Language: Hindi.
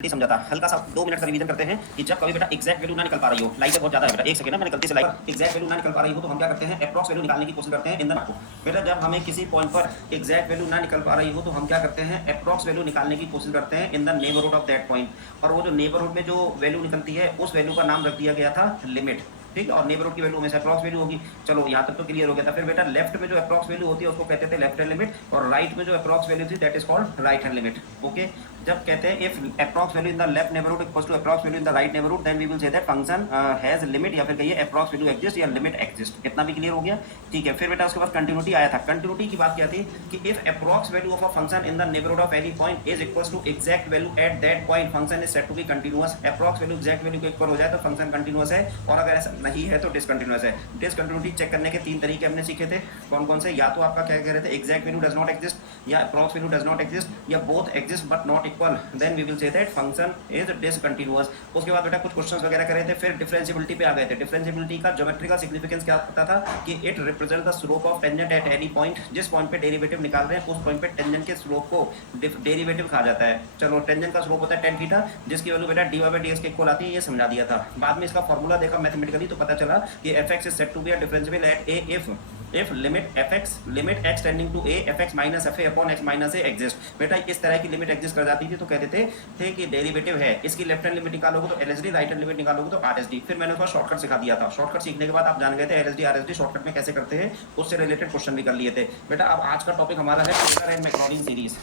समझा था। हल्का सा 2 मिनट का रिवीजन करते हैं कि जब कभी बेटा एग्जैक्ट वैल्यू ना निकल पा रही हो, लाइट बहुत ज्यादा है बेटा, एक सेकंड ना, मैंने गलती से लाइट एग्जैक्ट वैल्यू ना निकल पा रही हो तो हम क्या करते हैं, अप्रॉक्स वैल्यू निकालने की कोशिश करते हैं इन द बेटा। जब हमें किसी पॉइंट पर एग्जैक्ट वैल्यू ना निकल पा रही हो तो हम क्या करते हैं, अप्रॉक्स वैल्यू निकालने की कोशिश करते हैं इन the neighbourhood of that point. और वो जो नेबरहुड में जो वैल्यू निकलती है उस वैल्यू का नाम रख दिया गया था लिमिट, ठीक है। और नेबरहुड की वैल्यू हमेशा अप्रॉक्स वैल्यू होगी। चलो यहाँ तक तो क्लियर हो गया था। फिर बेटा लेफ्ट में जो अप्रॉक्स वैल्यू होती है उसको कहते थे लेफ्ट हैंड लिमिट, और राइट में जो अप्रॉक्स वैल्यू थी that is called right hand limit. Okay, जब कहते हैं if approx value in the left neighbourhood equals to approx value in the right neighbourhood then we will say that function has limit, या फिर कहिए अप्रॉक्स वैल्यू एग्जिस्ट या लिमिट एग्जिस्ट। कितना भी क्लियर हो गया, ठीक है। फिर बेटा उसके बाद कंटिन्यूटी आया था। कंटिन्यूटी की बात क्या थी कि if approx value of a function in the neighbourhood of any point is equals to exact value at that point function is said to be continuous. Approx value exact value के इक्वल हो जाए तो फंक्शन कंटीन्यूअस है, और अगर ऐसा नहीं है तो डिसकंटीन्यूअस है। डिसकंटिन्यूटी चेक करने के 3 तरीके हमने सीखे थे। कौन कौन से, या तो आपका क्या कह रहे थे, exact value does not exist, या approx value does not exist, या both exist but not equal, then we will say that function is discontinuous. उसके बाद बेटा कुछ क्वेश्चंस वगैरह करे थे। फिर डिफरेंशिएबिलिटी पे आ गए थे। डिफरेंशिएबिलिटी का ज्योमेट्रिकल सिग्निफिकेंस क्या होता था कि it represent the slope of tangent at any point. जिस पॉइंट पे डेरिवेटिव निकाल रहे हैं उस पॉइंट पे टेंजेंट के स्लोप को डेरिवेटिव कहा जाता है। चलो, टेंजेंट का स्लोप होता है tan थीटा, जिसकी वैल्यू बेटा dy बाय dx के इक्वल आती है, ये समझा दिया था। बाद में इसका फॉर्मूला देखा मैथमेटिकली तो पता चला कि fx is said to be a differentiable at a if limit x tending to a fx minus fa upon x minus a exist. बेटा इस तरह की लिमिट एग्जिस्ट कर जाती थी तो कहते थे कि डेरिवेटिव है। इसकी लेफ्ट हैंड लिमिट निकालोगे तो LSD, राइट हैंड लिमिट निकालोगे तो RSD। फिर मैंने उसका शॉर्टकट सिखा दिया था। शॉर्टकट सीखने के बाद आप जान गए थे LSD RSD शॉर्टकट में कैसे करते हैं, उससे रिलेटेड क्वेश्चन भी कर लिए थे। बेटा अब आज का टॉपिक हमारा है टेलर एंड मैकलॉरिन सीरीज।